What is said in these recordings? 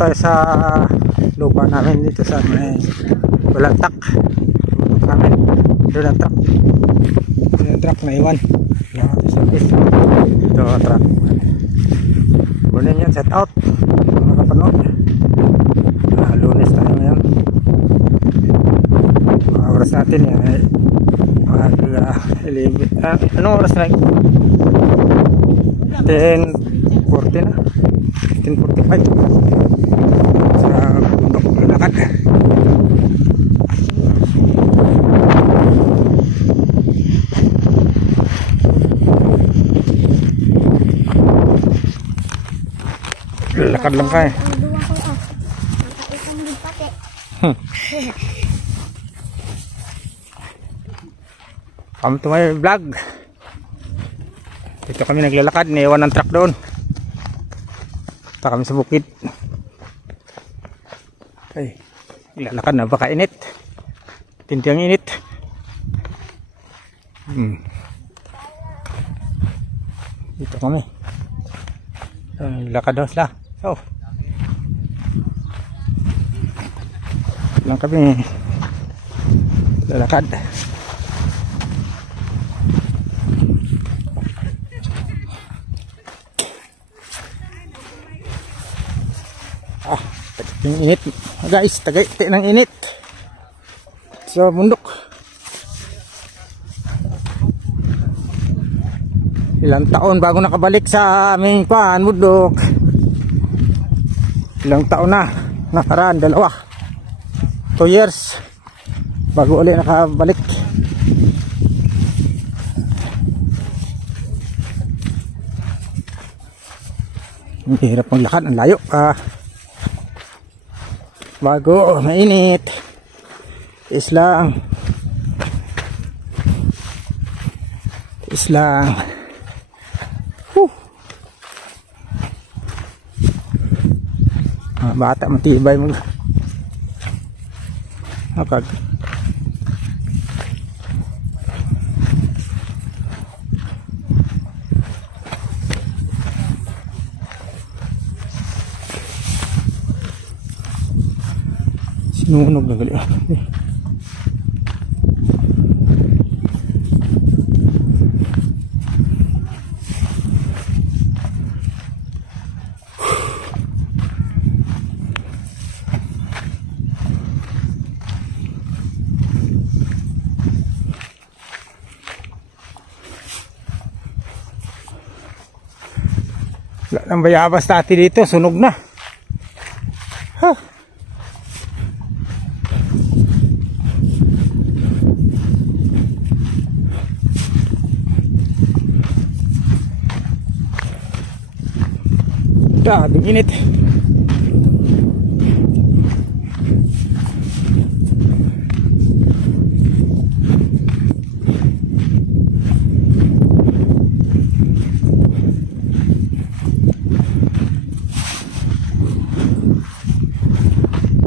tayo sa lupa namin dito sa may Balantak. Namin doon ang truck. Doon ang truck na iwan. Ito ang truck. Morning yan, set out mga kapanood. Lunes tayo ngayon. Oras natin yan ay anong oras na? 10:40 na, 10:45 sa bundok lalakad. Lakad lang kayo. Come to my vlog. Dito kami naglalakad, niiwan ng truck doon. Punta kami sa bukid. Okay, lalakad na, baka init. Tinti ang init. Dito kami. Lakad daw sila. So lang kami lalakad. Yung init guys, tagay ng init sa bundok. Ilang taon bago nakabalik sa aming bundok. Ilang taon na nakaraan, 2 years bago ulit nakabalik. Ang hirap maglakad, ang layo bago mainit. Islang bata matibay mag nakag sinunog na gali. Wala nang bayabas dati dito, sunog na. Daming init.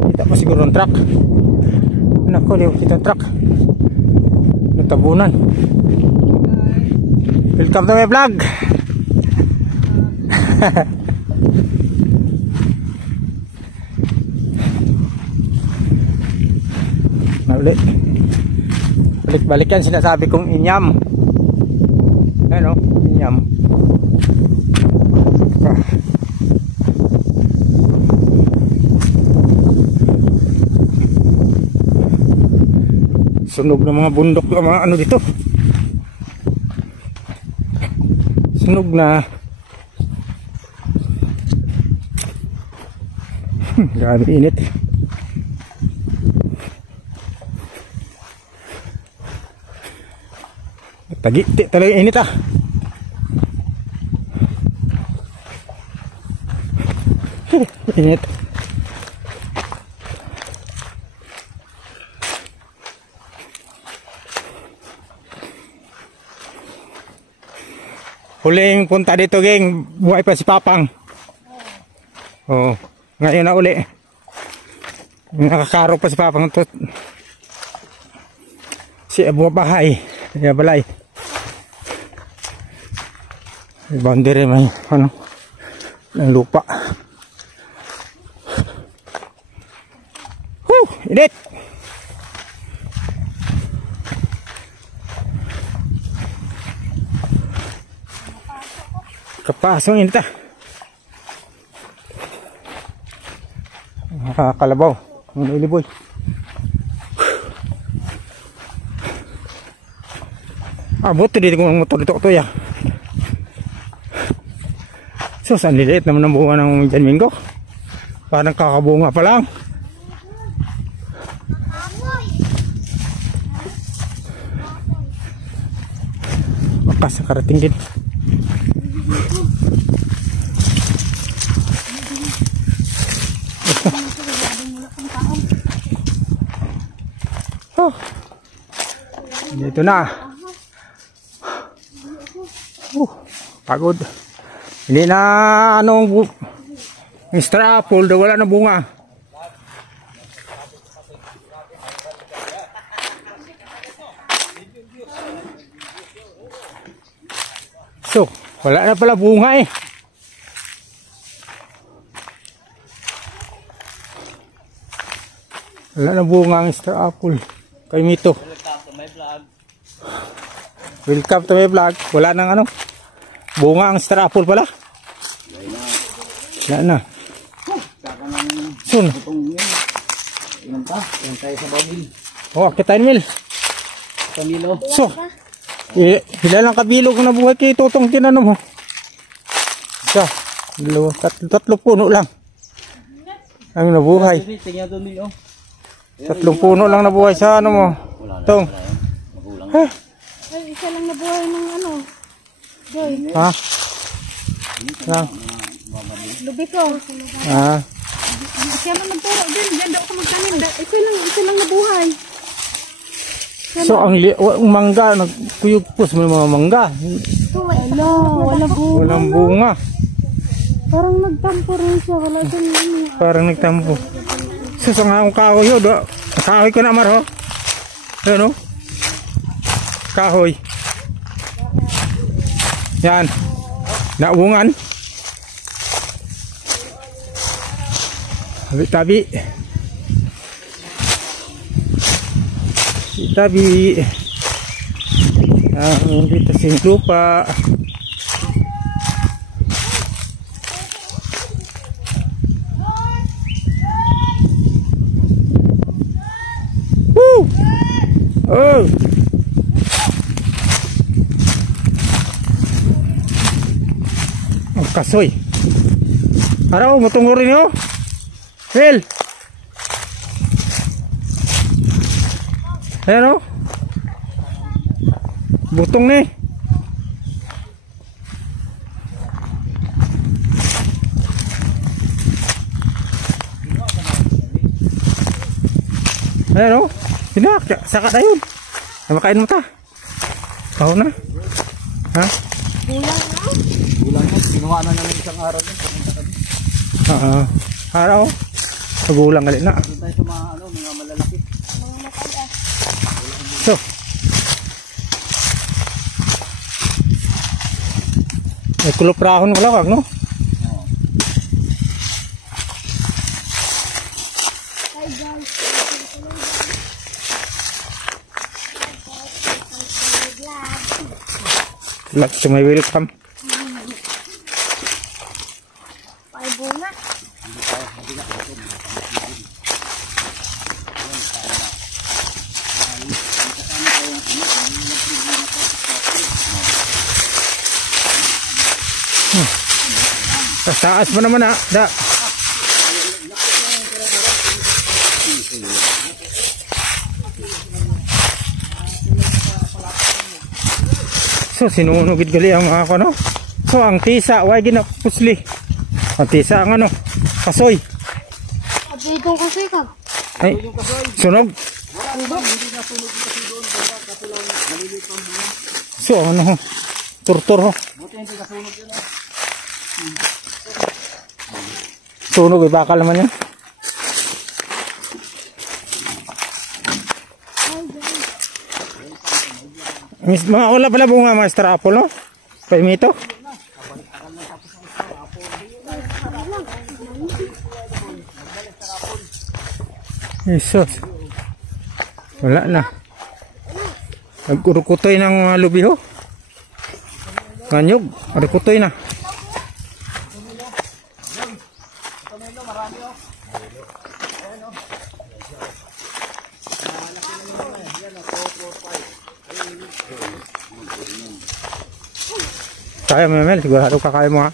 Kita pa siguro ng truck. Nako, liw kita truck. Natabunan. Welcome to my vlog. Ulit balik-balik yan sinasabi kong inyam. Ano? Inyam. Sunog ng mga bundok, mga ano dito. Sunog na. Grabe init. Tagiti talaga init init. Huling punta dito geng, buhay pa si Papang. Oh, ngayon na uli. Nakakaro pa si Papang to. Si Abu Bahay, ya balay. Boundary may ano ng lupa. Init! Kapasong init ah. Kalabaw. Ang iliboy. Buti dito kong motor dito ya. So, saan liliit naman ang bunga ng Jan Mingo? Parang kakabunga pa lang. Wakas nakarating din. Oh. Dito na. Pagod. Hindi na anong extra apple daw, wala na bunga. So, wala na pala bunga eh. Wala na bunga ang extra apple. Kay Mito. Welcome to my vlog. Wala nang ano. Bunga ang extra apple pala. Wala na. Sun. Ilan tayo sa bawil. Oh, akitain mil. Kamilo. So, ilang kabilog na buhay kay Tutong tinano mo. Isa, dalawa, tatlo puno lang. Ang nabuhay. Tingnan doon niyo. Tatlong puno lang nabuhay sa ano mo. Tong. Ay, isa lang nabuhay ng ano. Joy. Ha? Lang. Lubi ko. Ah. Siya man nagturo din. Diyan daw ako magtanim. Isa lang nabuhay. So, ang mangga, nagkuyugpos mo yung mga mangga. Wala, wala bunga. Walang bunga. Parang nagtampo rin siya. Wala din ano. Parang nagtampo. So, sa nga akong kahoy yun. Kahoy ko na maro. Yan o. Kahoy. Yan. Naungan. Tabi. Tabi. Dito sa lupa. Woo! Oh! Ang kasoy. Araw, matungo rin yun. Phil! Ayan o. Butong na eh. Ayan o. Saka na yun. Makain mo ta. Kahon na. Ha? Bulan mo. Ginawa na ng isang araw yun. Araw. Pagulang galit na. Doon tayo sa mga, mga malalaki. So. May kuloprahon wala kag no? Like to my welcome. Ay, bunga. Taas mo naman ah. Da. So sinunugid gali ang mga ko no. So ang tisa way ginapusli. Ang tisa ang ano kasoy. Abi ko kasi ka. Ay sunog. So ano ho. Turtur ho. Sunog ay bakal naman yan. Mga wala pala bunga mga extra apple no? Paimito? Jesus. Wala na. Nagkurukutoy ng mga lubi ho. Kanyog, kutoy na. Kaya mo Mel, sigurado kakaya mo ha.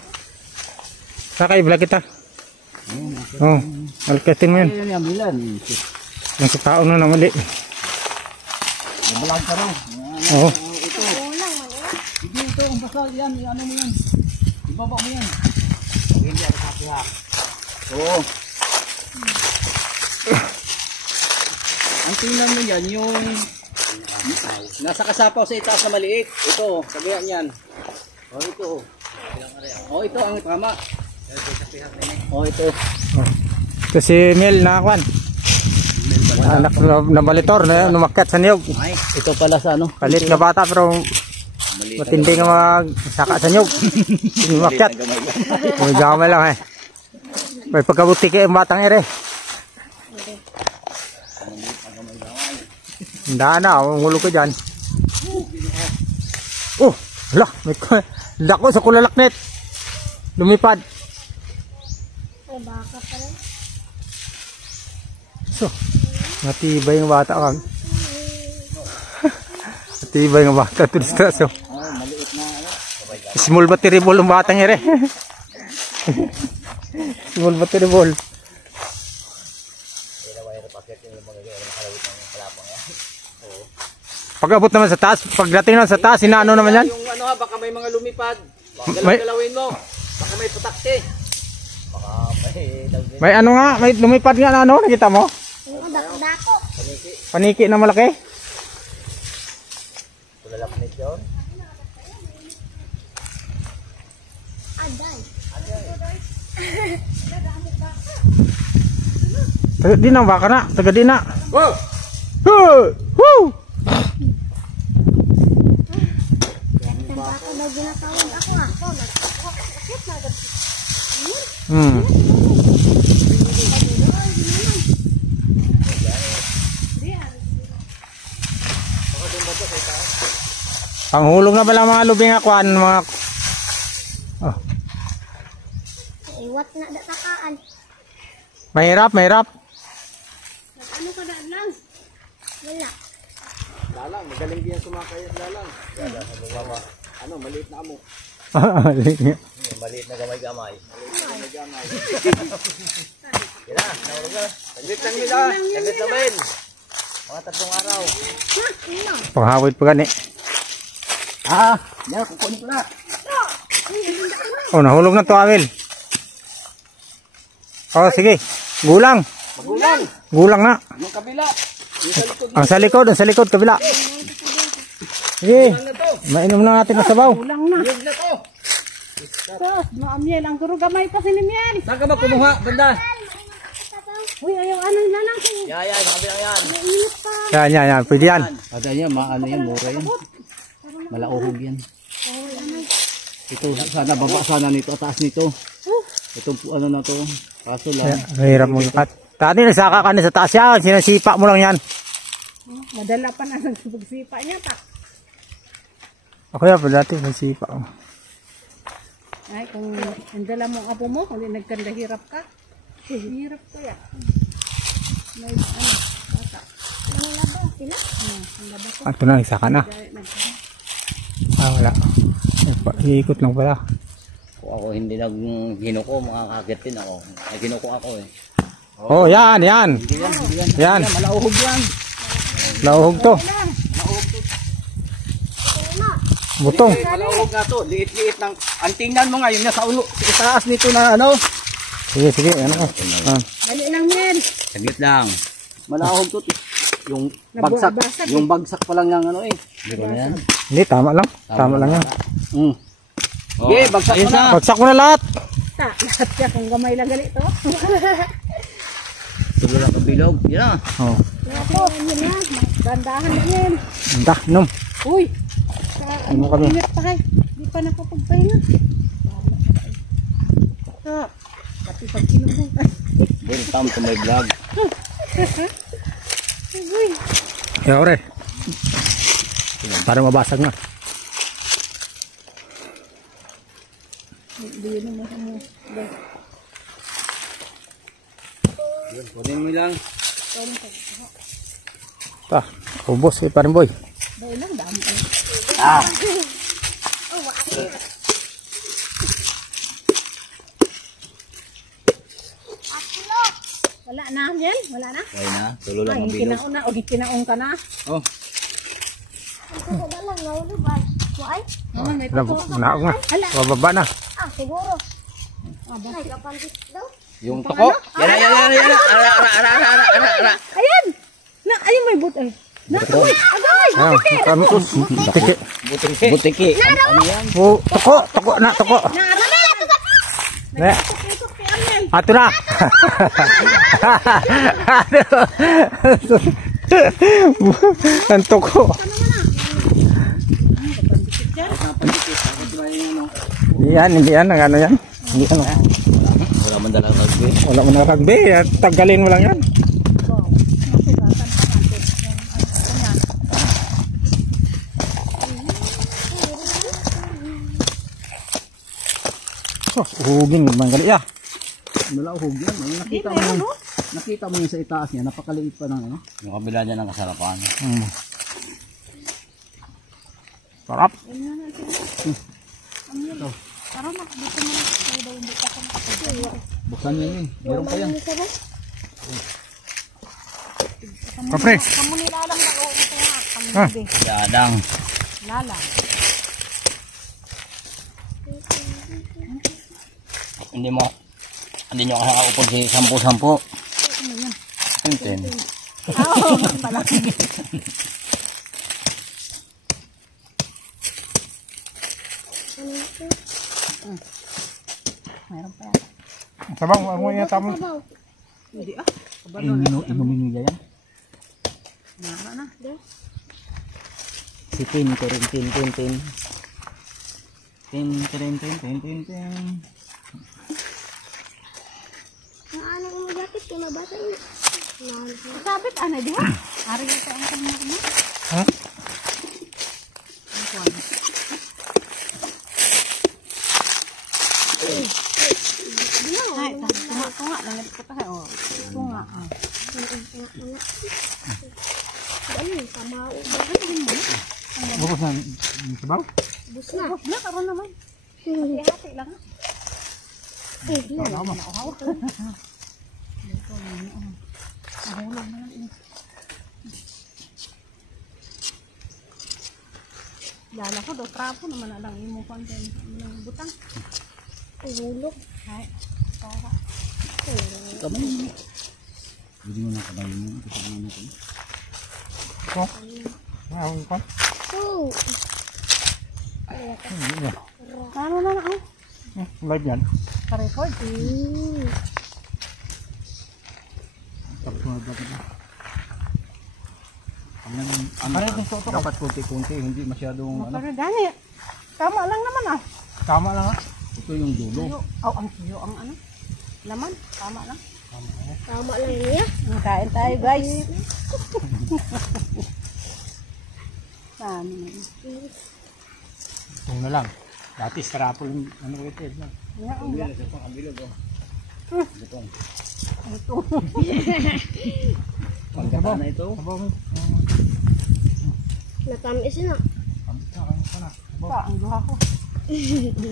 Kakaya vlog kita. Oh, alkatin mo yun. Ayun yung bilan. Nasa tao na namali. Mabalag ka raw. Oo. Ito. Hindi ito, ang basal yan. Ano mo yan? Ibaba mo yan. Hindi ako kapiha. Oo. Ang tingnan mo yan, yung nasa kasapaw sa itaas na maliit. Ito, sabihan yan. O ito. O ito ang tama. O ito. Ito si Mel nakakuan. Anak na balitor na numakyat sa niyog. Ay, ito pala sa ano? Kalit na bata pero matindi nga magsaka sa niyog. Numakyat. May gamay lang eh. May pagkabuti kayo ang batang ere. Handa na, ang ulo ko dyan. Oh, hala, may dako sa kulalaknet. Lumipad. Ay, baka pala. So, matibay yung bata kang. Matibay yung bata. So, small battery ball yung batang ere. Small battery ball. Pag abot naman sa taas, pagdating naman sa taas, inaano naman yan? Yung ano ha, baka may mga lumipad. Galawin mo. Baka may patakte. Baka May ano nga, may lumipad nga na ano, nakita mo? Ang dako. Paniki na malaki. kulalaknit yun. Aday. Taga di na, baka na, taga di na. Wow! Woo! Baka daw ginatawag ako nga. Panghulog na pala mga lubing akuan, mga Iwat na datakaan. mahirap. Ano ka daan lang? Wala. Lalang, magaling din yan sumakay at lalang. Ano, maliit na amo. Maliit na gamay-gamay. Kira, nawag ka. Saglit lang nila. Saglit namin. Mga 3 araw. Panghawid pa gani. Yan, kukunin ko na. Oh, nahulog na to, Amil. Oh, sige. Gulang. Magulang. Gulang na. Yung kabila. Yung sa likod. Ang sa likod, kabila. Sige. Ano to? Mainom na natin ng sabaw. Kulang na. Yung na to. Sos, maamyel. Ang guro gamay pa si Miel. Saan ka ba kumuha? Banda. Uy, ayaw ano yung lanang. Yan, sa kabila yan. Init pa. Yan. Pwede yan. Ada yan, maano yan, mura yan. Malauhog yan. Ito, sana baba sana nito, taas nito. Ito po ano na to. Kaso lang. Mahirap mag-cut. Tati, nagsaka ka na sa taas yan. Sinasipa mo lang yan. Madala pa na sa pagsipa niya pa. Ako yan, pala dati nagsipa. Ay, kung andala mo ang apo mo, kung nagkanda hirap ka. Hirap ko yan. May ano, bata. Nangalaba sila? Nangalaba ko. Ito na, nagsaka na. Wala. Iikot lang pala. Kung ako hindi ginuko, makakakit din ako. Ay, ginuko ako eh. Oh, yan. Hindi yan. Yan. Malauhog yan. Lauhog to. Butong. Malauhog nga to. Liit-liit lang. Ang tingnan mo nga, yung nasa ulo. Itaas nito na ano. Sige. Ano? Dali lang yan. Saglit lang. Malauhog to. Yung bagsak pa lang ng ano eh. Yan. Hindi, tama lang. Tama lang yan. Okay, bagsak mo na. Bagsak mo na lahat. Lahat siya kung gamay lang gali to. Tulo lang ang bilog. Yan na. Oh. Ito, yun yan. Dandahan na yan. Anda, nom. Uy. Ano kami? Ingat pa kay. Di pa nakapagpahinga. Pati pag inubutan. Welcome to my vlog. Uy. Kaya ore. Para mabasag na. Hindi yun mo mo. Yun, kunin mo lang. Ta, ubos kay paring boy. Dahil lang dami. Ah! Wala na, Jel? Wala na? Okay na, tulo lang Ay, ang bilog. kinaon na. O, kinaon ka na. Oh, Oo, may Naog tuko. na. Bababa na. yung toko. Yan. Ara. Ayan! Na, ayun may but. Ay. Na, agay! Agay! Ano? Tiki. Butiki. Ano yan? Oh, toko na, toko. Naarami! Ne. Tutok kay Amel. Ato na. Ang toko. Hindi yan, ang ano yan. Hindi ano. Wala man dalang rugby. Wala mo na rugby, tagalin mo lang yan. Oh, uhugin mo man gali ah. Nalauhog yan. Nakita mo yung sa itaas niya, napakaliit pa ng ano. Yung kabila niya ng kasarapan. Sarap. Tara na, dito mo na. Kaya daw hindi ka makapagsawa. Buksan niya yun. Meron pa yan. Kapre. Kamu nilalang na oo ito nga. Kamu Ah. hindi. Yadang. Lalang. Hindi nyo kakakupod si 10-10. Tintin. Oo, pala. Mayroon pa yan. Sabang, ang mga tamo. Hindi ah. Inumin nila yan. Nara na. Si Tin. Sabit, ano di ha? Ari yung sa ang kanya mo. Ha? Ay, tunga lang ito pa oh. Tunga ah. Bukos na. Sabaw? Bus na karon naman. Hati lang. Nahulog na lang. Lala ko daw trapo naman na lang imo content ng butang. Nahulog. Ay. Para. Kamay mo. Hindi mo nakabayin mo. Kasama natin. Oh. Ang kon. Ano na na Live yan. Ka-record. Dapat kunti-kunti, hindi masyadong ano. Pero gani. Tama lang naman ah. Tama lang ha. Ito yung dulo. Ang tuyo ang ano. Laman, tama lang. Tama lang niya. Kain tayo guys. Tama. Itong na lang. Dati sarapol yung ano ito. Ya, ang ya. Ito ang bilog oh. Ito. Ito. Pagkata na ito. Sabaw mo. Natamis na. Pa, ang duha ko.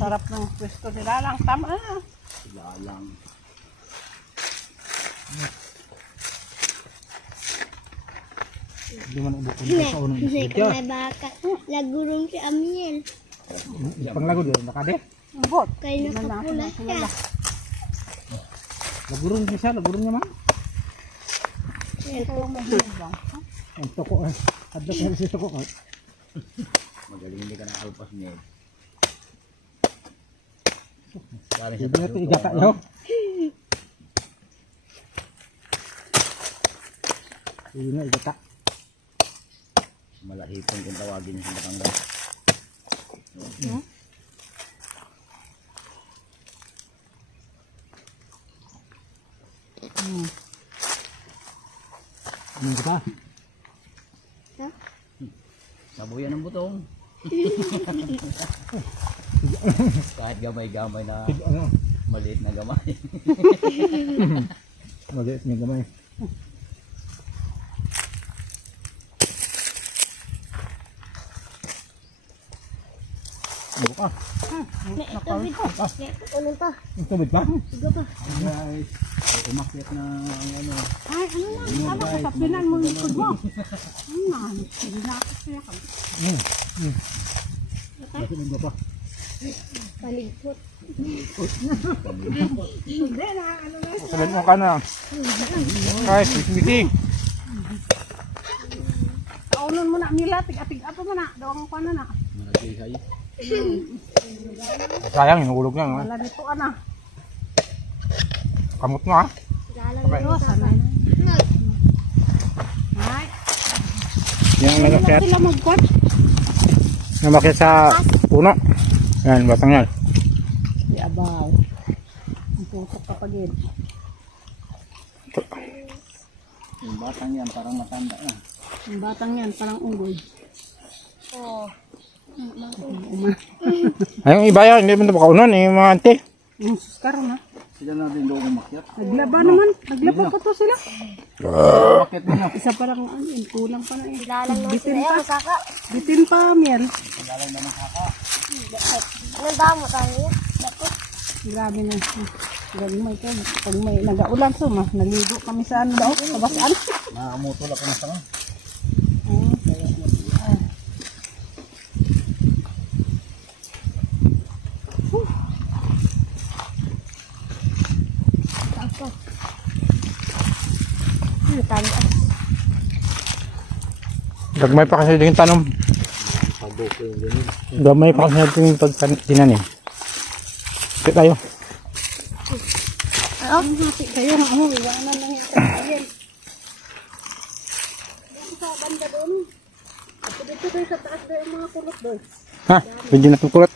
Sarap ng pwesto nila lang. Tama na. Lalang. Hindi man ubukon sa unang Hindi isip. ka may baka. Lagurong si Amiel. Panglago din. Nakade. Ang bot. Kaya nakapula siya. Lagurong siya. Lagurong niya man. Ang toko eh. Adda ka si toko ko. Magaling hindi ka ng alpas niya. Hindi na ito igata yaw. Hindi na igata. Malahipon kung tawagin sa Batangas. Ano kita? Nabuyan ng butong. Kahit gamay-gamay na Ano? maliit na gamay. Maliit na gamay. Ano ka? Tubig ko. Ano pa? Ang tubig ba? Sige pa. Guys, umakyat na ang ano. Ay, ano lang, kala ko kapinan mo yung likod mo. Ano na, hindi na ako siya ka. Bakit nandun pa? Paligpot. Hindi na, ano na. Sabihin mo ka na. Guys, meeting. Kaunon mo na, Mila, tig-apa mo na. Dawang ko na na. Naghihay. Sayang, inuulog niya. Wala dito, ana. Kamot mo ha. Galang Pero, sanay na. Ay, Yung wala namakyat. sila mag-court. Namakyat sa puno. Yan, batang yan. Di abaw. Ang putok kapag yun. Yung batang yan parang matanda na. Ang batang yan, parang unggoy. Oh. Ay, yung iba yan, hindi mo ito makaunan. Yung mga ante. Yung suskaro na. Sila na din doon umakyat. Naglaba naman. Naglaba pa to sila. Umakyat din ako. Isa parang ano, yun, kulang pa na yun. Galang naman Bitin sila. pa. Ayan, kaka. Bitin pa, Miel. Anong damo tayo? Dapat. Grabe na. Gagmay ko. Pag may nag-aulan, so, naligo kami sa ano daw, sa basaan. Nakamutol ako na sa nga. Tali. Gagmay pa kasi yung tanong. Pabuko yung ganyan. Gamay pa kasi yung pagtinanim. Ito tayo. Oh, hati kayo. Oh, iwanan lang yung kapayin. Sa banda doon. At dito tayo sa taas doon yung mga kulot doon. Ha? Pwede na itong kulot.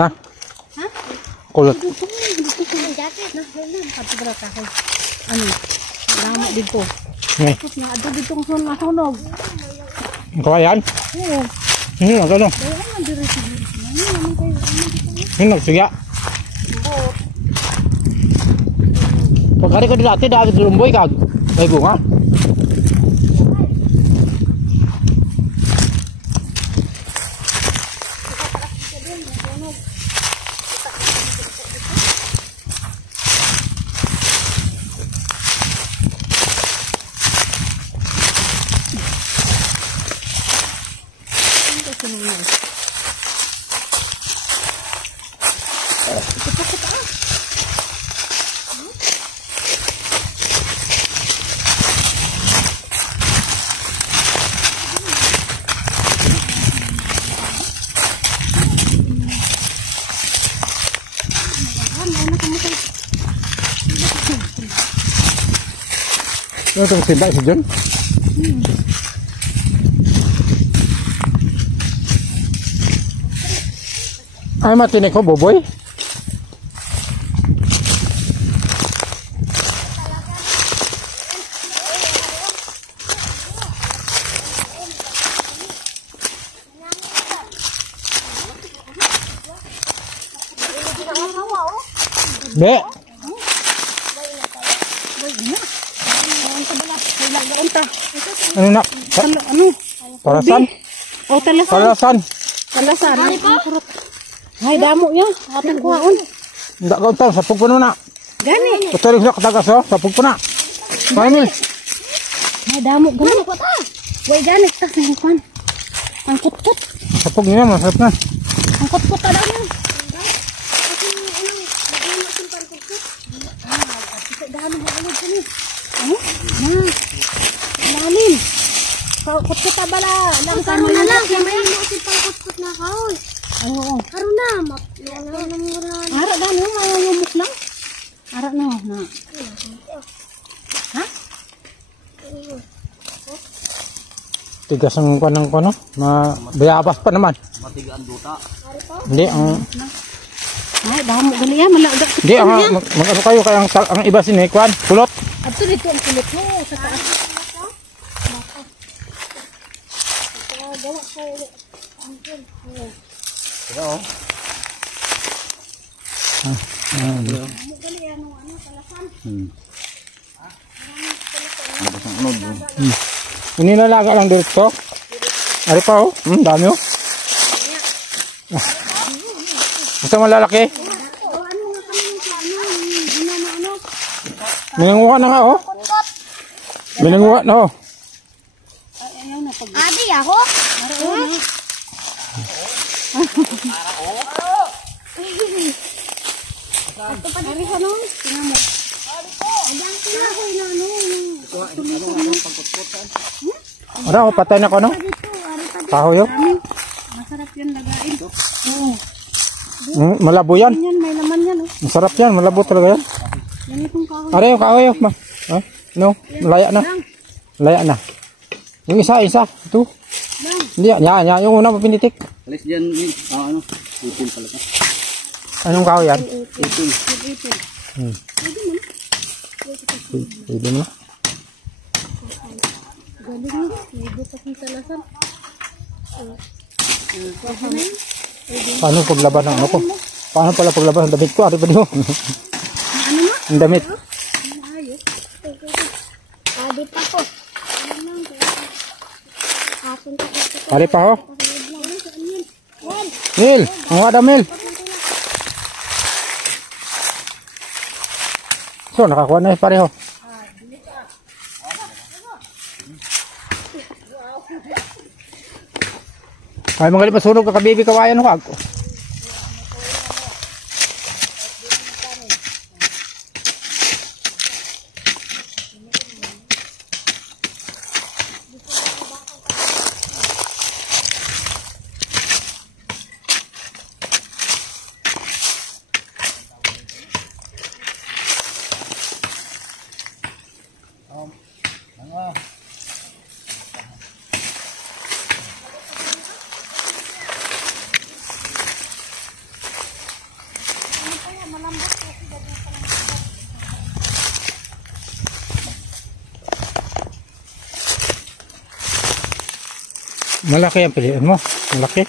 Ha? Ha? Kulot. Dito sa jacket. Nahulan. Patibra ka ko. Ano? Damo dito. Okay. Tapos na ado dito kung nasunog. Ang kawayan? Oo. Hindi na, gano'n. Kaya naman direct dito. Ano naman kayo? Hindi nagsiga. Pagkari ko dati lumboy ka. Ay bunga. Ano itong sinda si John? Ay, matinik ko, boboy. Be. Ano na? Ano? Parasan? O, talasan. Parasan? Talasan. Ay, damo yan. Atang kuhaon. Hindi ka utang, sapog ko na. Gani. Tutuloy siya katagas, oh. Sapog ko na. Paano? Ay, damo. Gani. Way, gani. Tas na yung ang kutkut. Sapog niya, masarap na. Ang kutkut ka lang yan. Dami mo ulit kami. Ano? Lalim. Kutkut ka bala. Lang Karoon na lang. Kaya may inuusin pang kutkut na kahoy. Ano? Karoon na. Wala na mura. Ara gani. Mayayumok lang. Ara na. Ha? Tigas ang panang ko, no? Bayabas pa naman. Matigaan duta. Hindi, ang... Ay, damo. Gali yan. Malaga. Hindi, ano kayo, kaya ang iba sinikwan, kulot. At dito ang kulit mo. Sa taas. pagawa kay Uncle. Diba oh? Mo gali ano talasan. Labas ng unod. Inilalaga lang dito. Ari pa oh. Dami oh. Basta malalaki. Ano nga kami yung plano? Ano? Minanguha na nga oh. Minanguha na oh. Ayaw na pag... Adi ako? Ito pa dali sa nun. Tingnan mo. Adang sinahoy na ano. Ano oh, patay na ko no? Kahoy oh. Masarap yan lagain. Malabo yan. Yan, may laman yan. Oh. Masarap yan. Malabo talaga yan. Yan itong kahoy. Ari yung kahoy oh. No, malaya na. Malaya na. Yung isa. Ito. Hindi yan. Yung una mapinitik. Alis dyan yun. Ano? Ipin pala ka. Anong kahoy yan? Ipin. Pwede mo. Galing mo. May butas ng talasan. Paano paglaban ng ano ko? Paano pala paglaban ng damit ko? Ari pa din mo. Ang damit. Adi pa ko. Asun ko. Ari pa ho. Mil. Ang wada Mil. So, nakakuha na pareho. Ay, mga lipasunog ka kabibi kawayan huwag. Malaki ang pilihan mo. Malaki.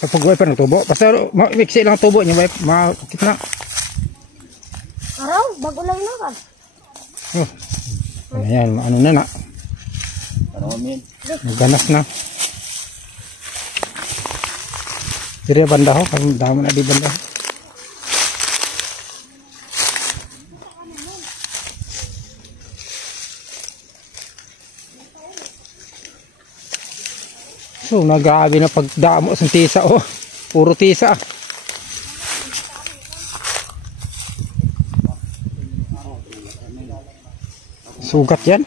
Kapag buhay pa ng tubo. Basta miksi lang ang tubo niya. Makikita na. Araw, bago lang na ka. Ayan, ano na na. Maganas na. Diri banda ho. Damo na di banda ho. So, nagabi na pagdamo sa tisa oh. Puro tisa. Sugat yan.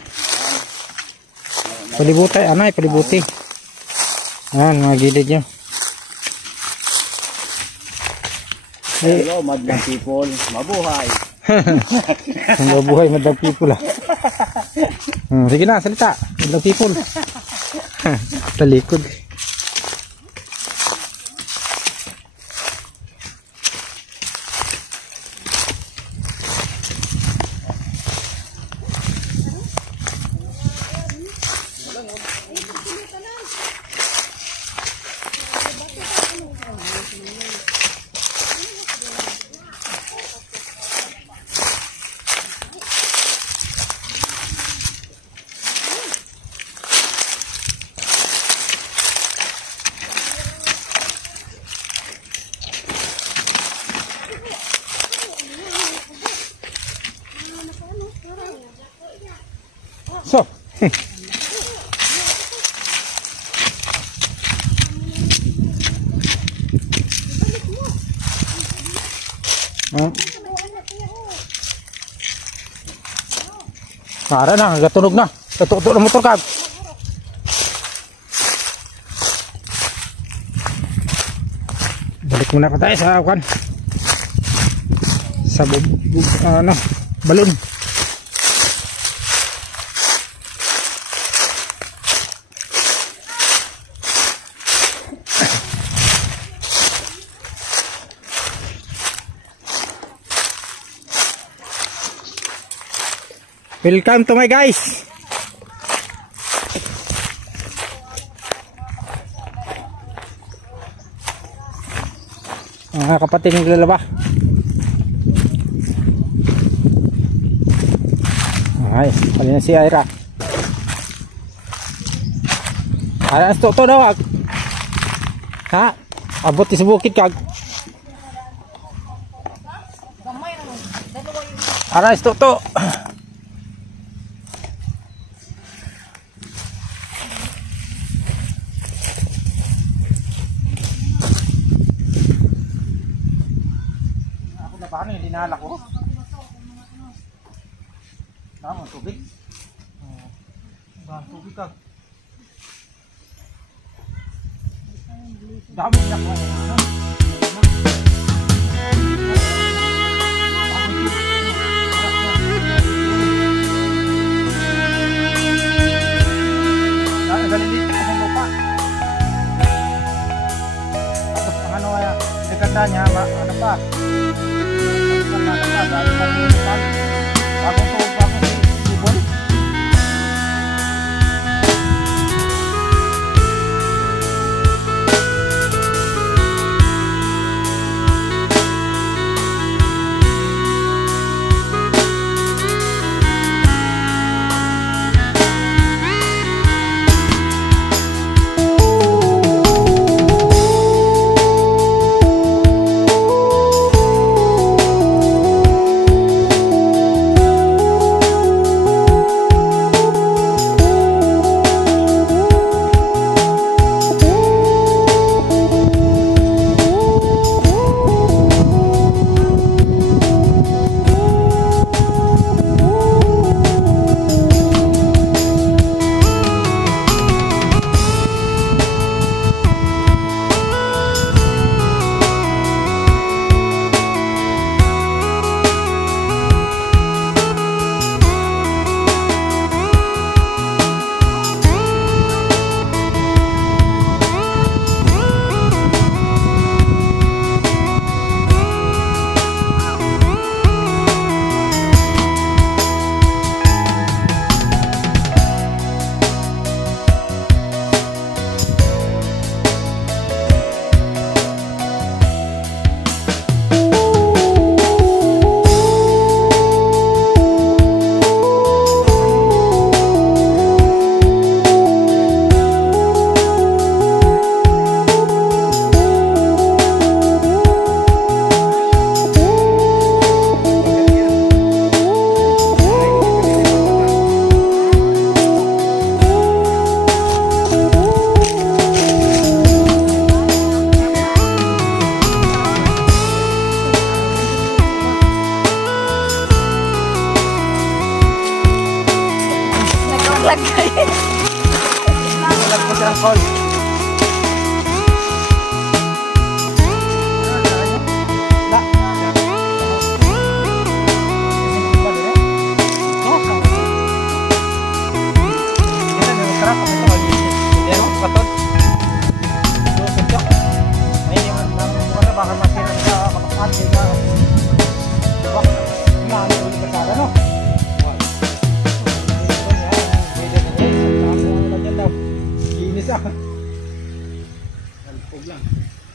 Palibutay, anay, palibuti. Ayan, mga gilid nyo. Hello, madlang people. Mabuhay. Mabuhay, madlang people ah. Sige na, salita. Madlang people. Talikod. So, para na, gatunog na. Tutok-tutok ng motor ka. Balik muna pa tayo sa awan. Sa balon. Welcome to my guys. Mga kapatid ng lalaba. Ay, pali na si Ira. Aras to daw. Ha? Abot sa bukid kag. Aras to. Ako na paano yung dinala ko? Tama, tubig. Tubig kag. Dami na ko. Galing kasi lupa. Tapos ang ano kaya, dekada niya, ano pa? Bagong sibol.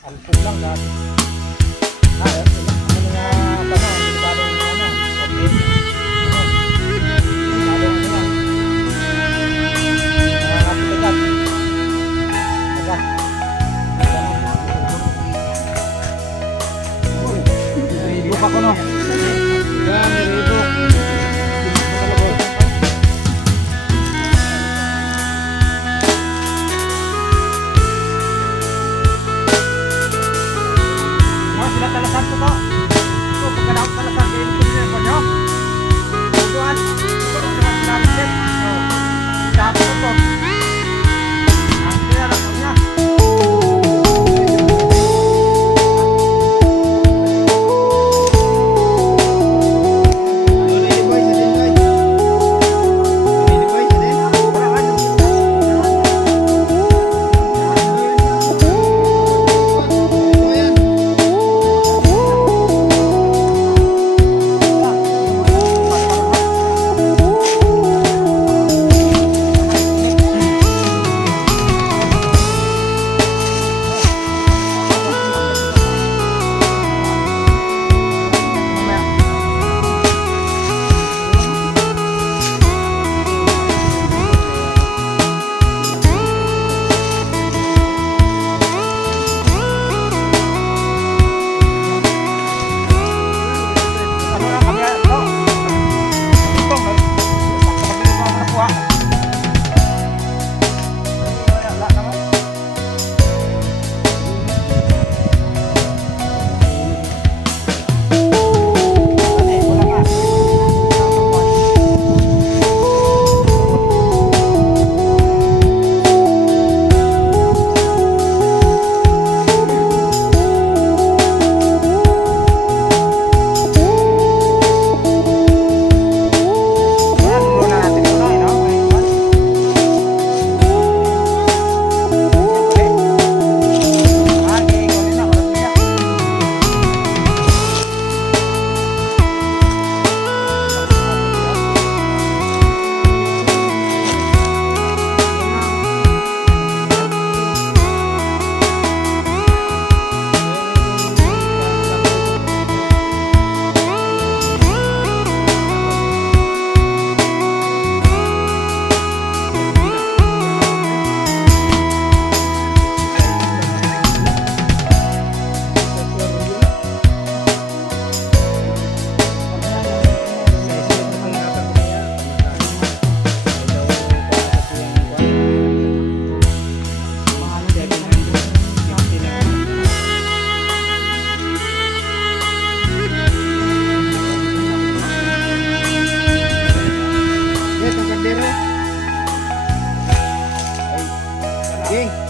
Alpog lang dati. Ano nga tanong, delikadong okay. Delikadong lang. Mga kapitikat. Nilibok ako no. Yan, nilibok. Talasan ko po. Ding.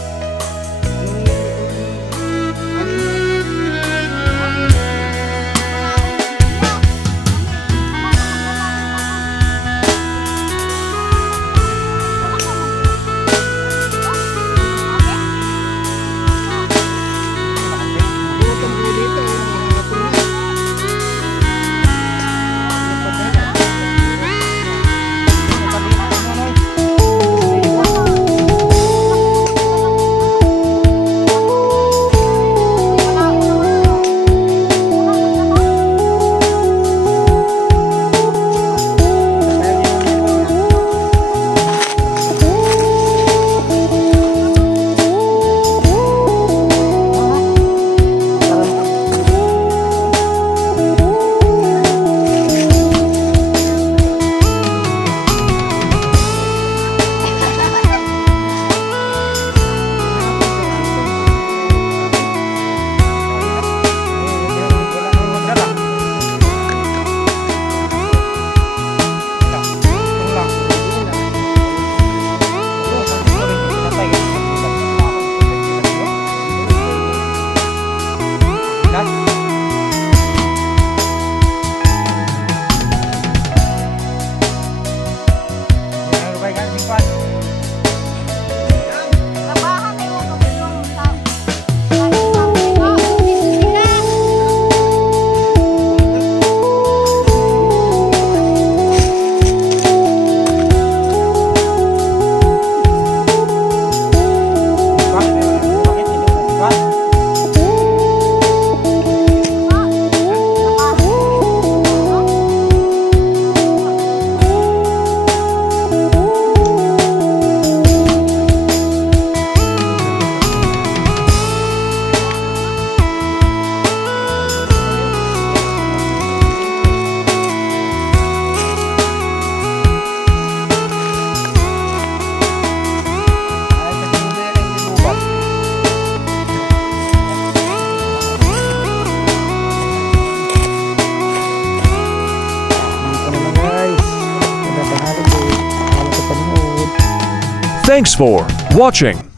Thanks for watching.